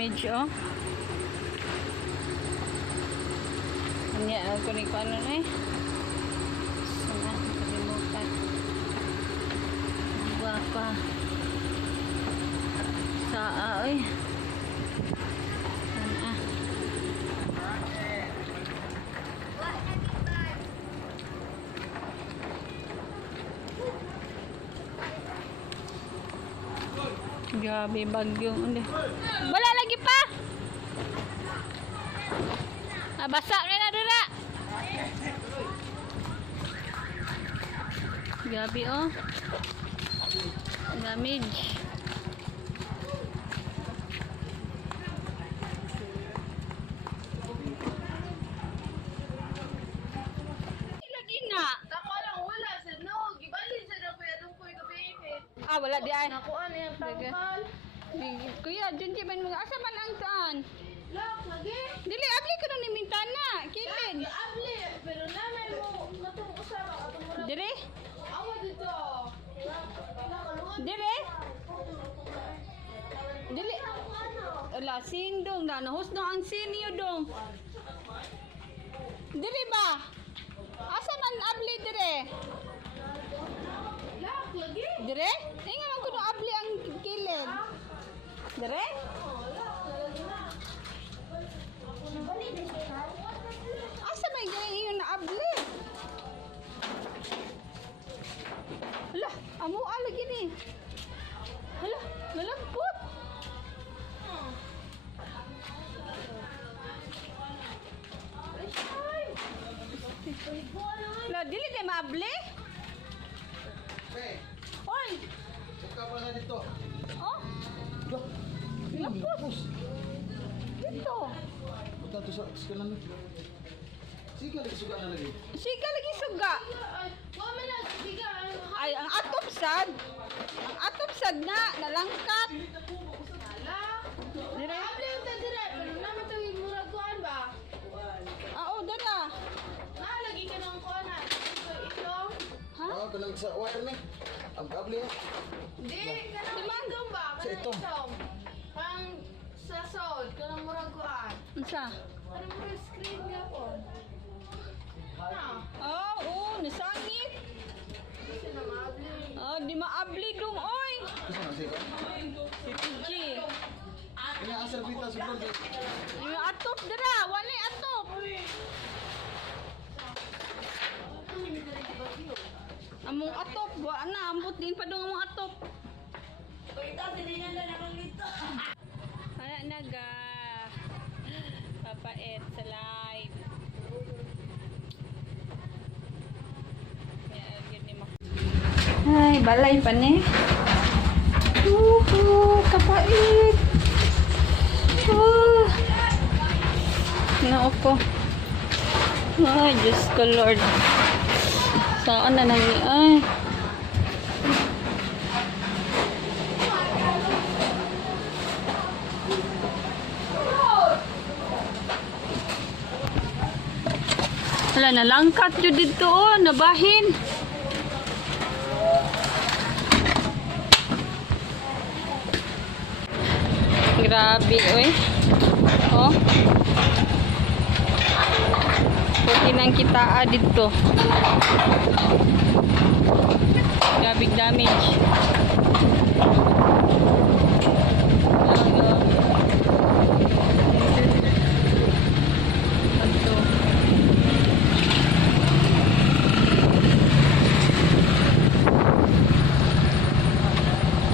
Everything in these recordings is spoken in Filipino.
damage oh. Anya ako ni ko ano na eh. Sana kalimutan. Guwapa. Saa oy. Sana. Grabe bagyo ulit. Wala lagi pa. Basa na dira. Grabe oh. Damage. Lagi na. Tako lang wala sa no. Gibalin sa na kuya dong koy gabi. Wala di ay. Nakuan yung tangkal. Kuya, dyan di man mga asa man ang taan. Lak lagi. Dili abli ko nung nimintana. Kilid. Abli pero naman mo matong usaba atong murag. Dire? Awa dito. Dire? Dili. Ala sindong na nahus no ang sinyo dong. Dire ba? Asa man abli dire? Lak lagi. Dire? Inga man ko no abli ang kilid. Dire? Asa may galing iyo na abli? Hala, amo lagi ni. Hala, nalagpot. Hala, dili na maabli? Oy! Suka pa na dito. Oh, Loh, lapos. Dito. punta to sa kanan. Sige, lagi suka na lagi. Siga lagi suga. Wa man na biga Ay, ang atop sad. Ang atop sad na, nalangkat. hala. Dire? Abli yung tadira pero naman to yung murag kuan ba? Dala. Lagi ka ng kuan na. Ito. Ha? Ah, kanang sa wire ni. Ang kable. Di, kanang itong ba? Sa Kanang itong. itong. Kanang sa sod, kanang murag kuan. Unsa? Kanang murag screen nga po. Na, Oo, nasangit. kasi na maabli. Di maabli dong, oy. Kasi na sige. Si PG. Ina asar pita subon. Yung atop dira, wala atop. Among atop, wa na ambot din pa dong among atop. Wala naga. Papait sa live. Ay, balay pa ni. Kapait. Naupo. Ay, Diyos ko Lord. Saan na nagi? Ay. Wala, nalangkat yun dito oh, nabahin. Grabe, oy. Oh. Puti nang kita dito. Grabe damage.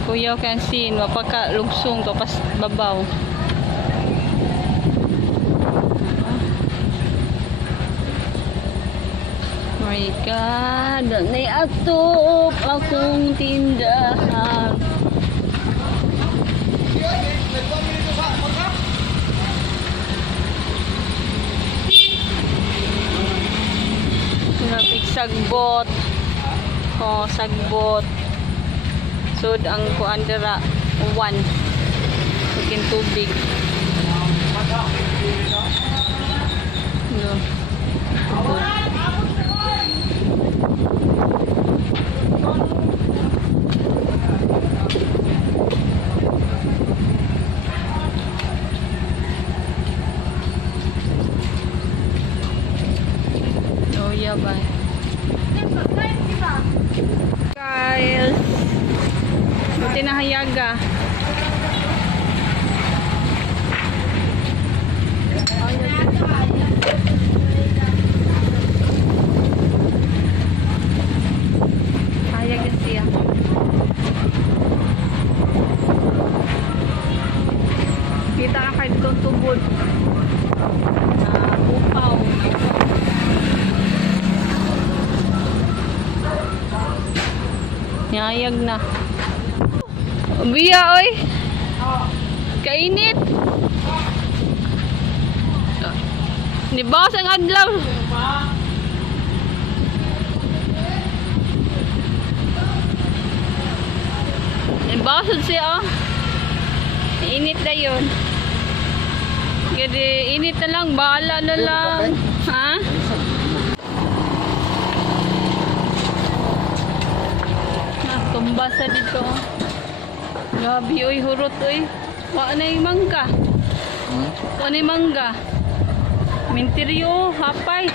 Kuya can see, mapaka lugsong to pas babaw. My God, naiatop akong tindahan. Napik sagbot. Oh, sagbot. So, ang kuan dira 1. Mungkin tubig. No. kinahayaga. Hayaga siya. Kita na kahit itong tubod na upaw. Nayag na. Biya, oy. Kainit. Nibawas ang adlaw. Nibawas siya, oh. Init na yun. Kasi init na lang, bahala na lang. Ha? Tumbasa dito. Grabe, oy, hurot, oy. Wala na yung mangga. Wala na yung mangga. Mintiryo, hapay.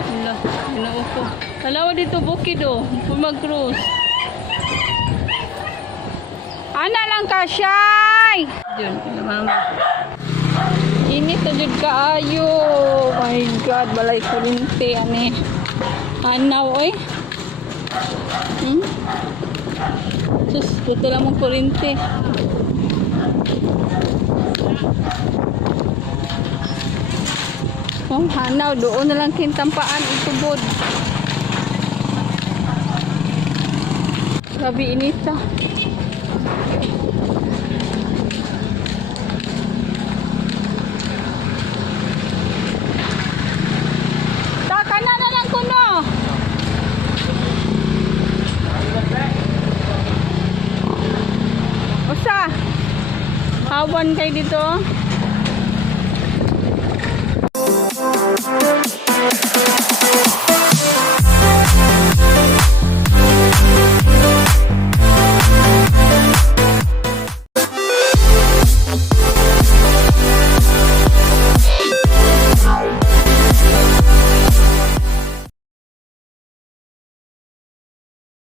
Wala, ginoo ko. Dalawa dito, bukid, oh. Mag-cruise. Ana lang ka, Shay! Diyan, mama. Init na dyan kaayo. Oh my God, balay kurinti, ane. Anaw, oy. Sus, dito lang mong kurinti. Oh, hanaw, doon na lang kintampaan itubod. Grabe inita. Taka na lang kuno. Usa. Hawan kay dito.